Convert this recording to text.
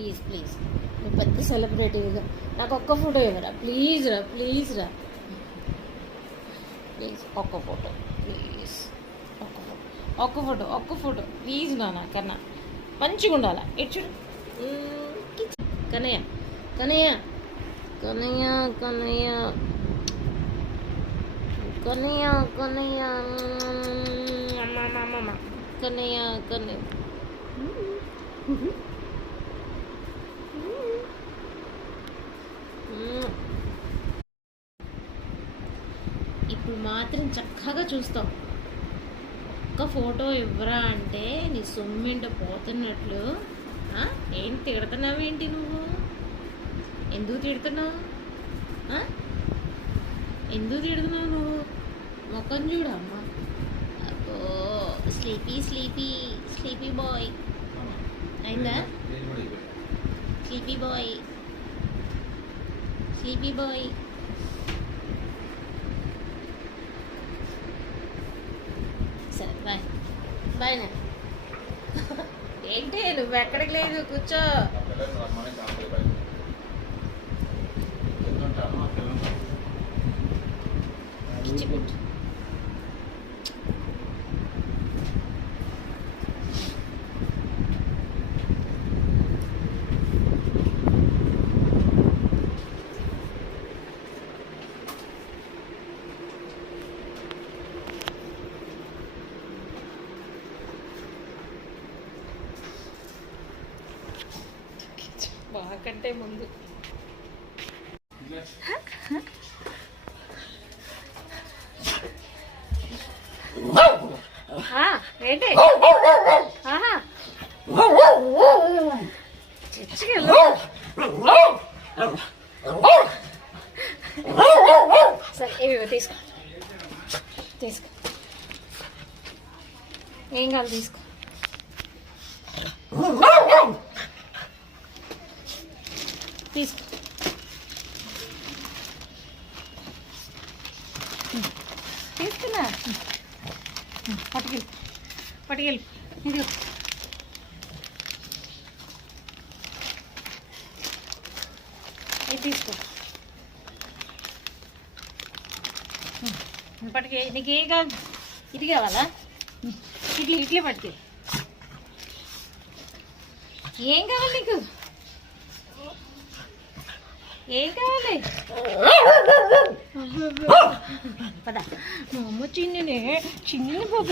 Please please, నువ్వు పెద్ద సెలబ్రిటీగా నాకు ఒక్క ఫోటో ఇవ్వరా, ప్లీజ్ రా ప్లీజ్ రా ప్లీజ్, ఒక్క ఫోటో ప్లీజ్, ఒక్క ఫోటో ప్లీజ్ నాన్న. కన్నా మంచిగా ఉండాలా, ఇటు చూడు. కన్నయ్య కన్నయ్య కన్నయ్య కన్నయ్య కన్నయ్య కన్నయ్య అమ్మ కన్నయ్య కన్నయ్య. ఇప్పుడు మాత్రం చక్కగా చూస్తాం. ఒక్క ఫోటో ఇవ్వరా అంటే నీ సొమ్మింట పోతున్నట్లు. ఏంటి తిడుతున్నావు? ఏంటి నువ్వు ఎందుకు తిడుతున్నావు? ఎందుకు తిడుతున్నావు నువ్వు? మొక్కను చూడు అమ్మ. అబ్బో స్లీపీ స్లీపీ స్లీపీ బాయ్ అయిందా? Sleepy boy sleepy boy. సరే బాయ్ బాయ్ నా. ఏంటి నువ్వు ఎక్కడికి లేదు, కూర్చో. కిచ్చిపెట్టు. బాకంటే ముందు ఏంటి చచ్చికెళ్ళు. సరే ఇవి తీసుకో తీసుకో, ఏం కాదు తీసుకో. తీసుకో తీసుకున్నా, పట్టుకెళ్ళి ఇది తీసుకో. పట్టుకే, నీకు ఏం కావాలి? ఇది కావాలా? ఇట్లే పట్టుకే. ఏం కావాలి నీకు? ఏం కావాలి? పద. మా అమ్మ చిన్న బాబు